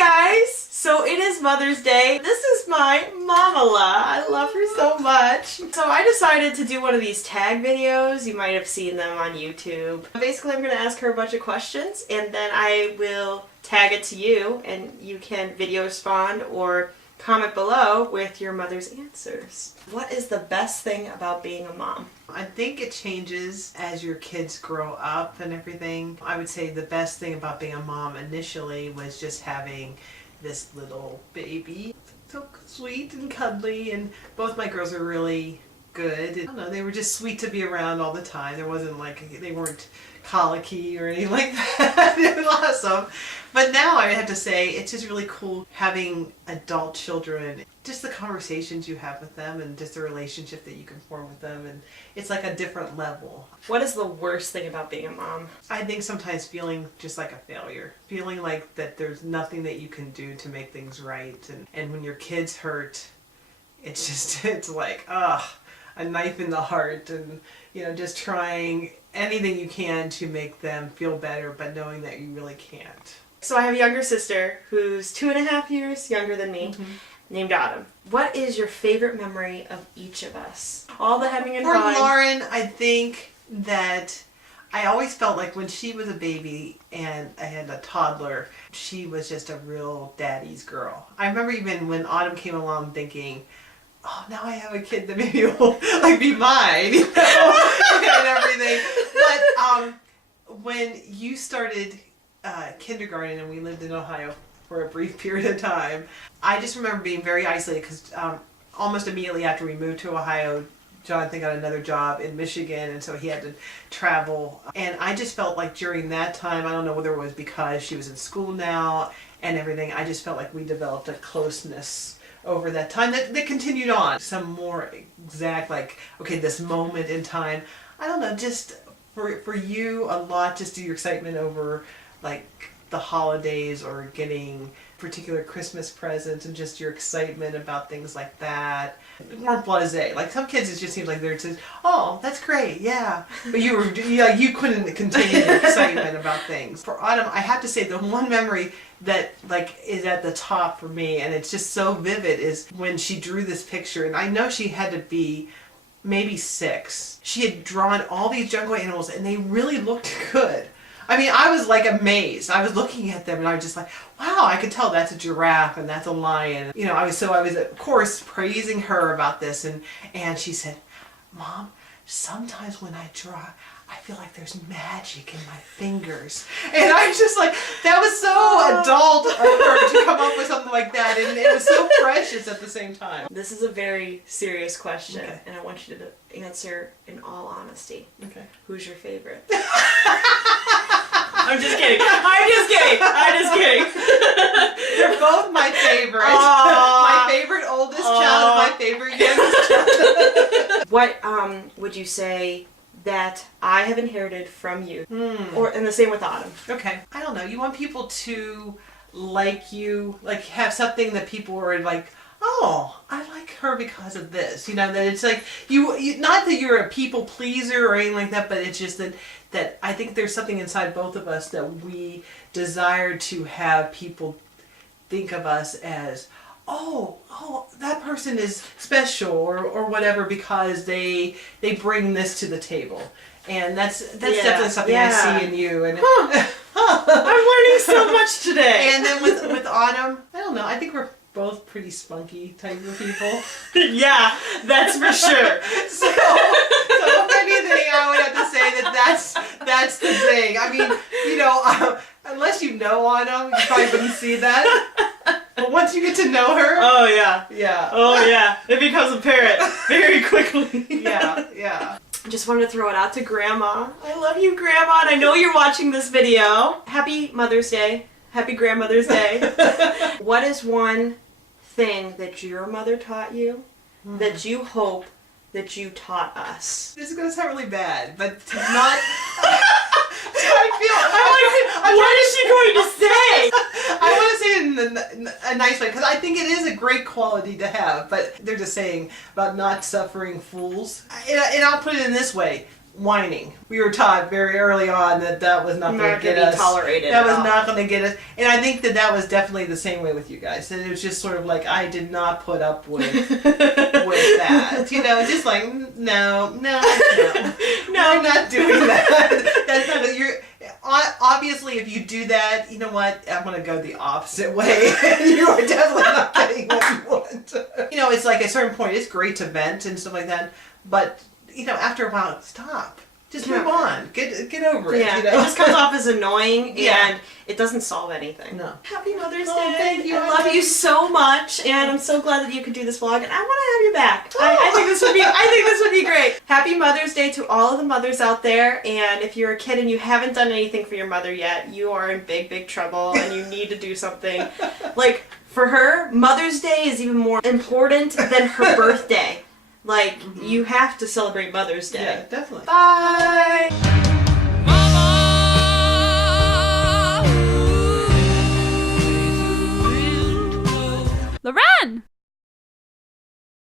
guys! So it is Mother's Day. This is my Mamala. I love her so much. So I decided to do one of these tag videos. You might have seen them on YouTube. Basically, I'm going to ask her a bunch of questions and then I will tag it to you and you can video respond or comment below with your mother's answers. What is the best thing about being a mom? I think it changes as your kids grow up and everything. I would say the best thing about being a mom initially was just having this little baby. So sweet and cuddly, and both my girls are really good. I don't know, they were just sweet to be around all the time. There wasn't like, they weren't colicky or anything like that. It was awesome. But now I have to say, it's just really cool having adult children. Just the conversations you have with them and just the relationship that you can form with them. And it's like a different level. What is the worst thing about being a mom? I think sometimes feeling just like a failure. Feeling like that there's nothing that you can do to make things right. And when your kids hurt, it's just, it's like, a knife in the heart, and just trying anything you can to make them feel better, but knowing that you really can't. So I have a younger sister who's 2.5 years younger than me, named Autumn. What is your favorite memory of each of us? All the hemming and For hawing. Lauren, I think that I always felt like when she was a baby and I had a toddler, she was just a real daddy's girl. I remember even when Autumn came along thinking, oh, now I have a kid that maybe will be mine, and everything. But when you started kindergarten and we lived in Ohio for a brief period of time, I just remember being very isolated because almost immediately after we moved to Ohio, Jonathan got another job in Michigan, and so he had to travel. And I just felt like during that time, I don't know whether it was because she was in school now and everything, I just felt like we developed a closeness over that time that continued on. Some more exact, like, okay, this moment in time, I don't know, just for you a lot, just your excitement over like the holidays or getting particular Christmas presents and just your excitement about things like that. More blasé. Like some kids, it just seems like they're just, oh, that's great, yeah. But you couldn't contain your excitement about things. For Autumn, I have to say the one memory that is at the top for me, and it's just so vivid, is when she drew this picture, and I know she had to be maybe 6. She had drawn all these jungle animals and they really looked good. I mean, I was like amazed. I was looking at them and I was just like, wow, I could tell that's a giraffe and that's a lion. I was of course praising her about this, and she said, Mom, sometimes when I draw, I feel like there's magic in my fingers. And I was just like, that was so adult of her to come up with something like that, and it was so precious at the same time. This is a very serious question, Okay. and I want you to answer in all honesty. Okay. Who's your favorite? I'm just kidding. I'm just kidding. They're both my favorites. My favorite oldest child, my favorite youngest child. What would you say that I have inherited from you? And the same with Autumn. Okay. I don't know. You want people to like you, like have something that people are like, oh, I like her because of this. That it's like, you not that you're a people pleaser or anything like that, but it's just that I think there's something inside both of us that we desire to have people think of us as, oh, that person is special or whatever because they bring this to the table. And that's definitely something I see in you. And I'm learning so much today. And then with Autumn, I don't know, I think we're both pretty spunky type of people. Yeah, that's for sure. So if anything, I would have to say that's the thing. I mean, unless you know Autumn, you probably wouldn't see that. But once you get to know her, oh yeah, yeah, it becomes apparent very quickly. yeah. I just wanted to throw it out to Grandma. I love you, Grandma, and I know you're watching this video. Happy Mother's Day. Happy Grandmother's Day. What is one thing that your mother taught you that you hope that you taught us? This is going to sound really bad, but to not... What is she going to say? I want to say it in a nice way, because I think it is a great quality to have, but they're just saying about not suffering fools. And I'll put it in this way. whining. We were taught very early on that was not going to get us. Tolerated. That was not going to get us. And I think that was definitely the same way with you guys. And it was just sort of like, I did not put up with that. You know, just like, no, I'm not doing that. That's not, you're, obviously, if you do that, you know what? I'm going to go the opposite way. You are definitely not getting what you want. You know, it's like at a certain point, it's great to vent and stuff like that. But, you know, after a while, stop. Just move on. Get over it. Yeah, you know? it just comes off as annoying, Yeah. and it doesn't solve anything. No. Happy Mother's Day. Oh, thank you. I love you so much, and I'm so glad that you could do this vlog, and I want to have you back. I think this would be great. Happy Mother's Day to all of the mothers out there, and if you're a kid and you haven't done anything for your mother yet, you are in big, big trouble, and you need to do something. Like, for her, Mother's Day is even more important than her birthday. Like, you have to celebrate Mother's Day. Yeah, definitely. Bye! Lauren!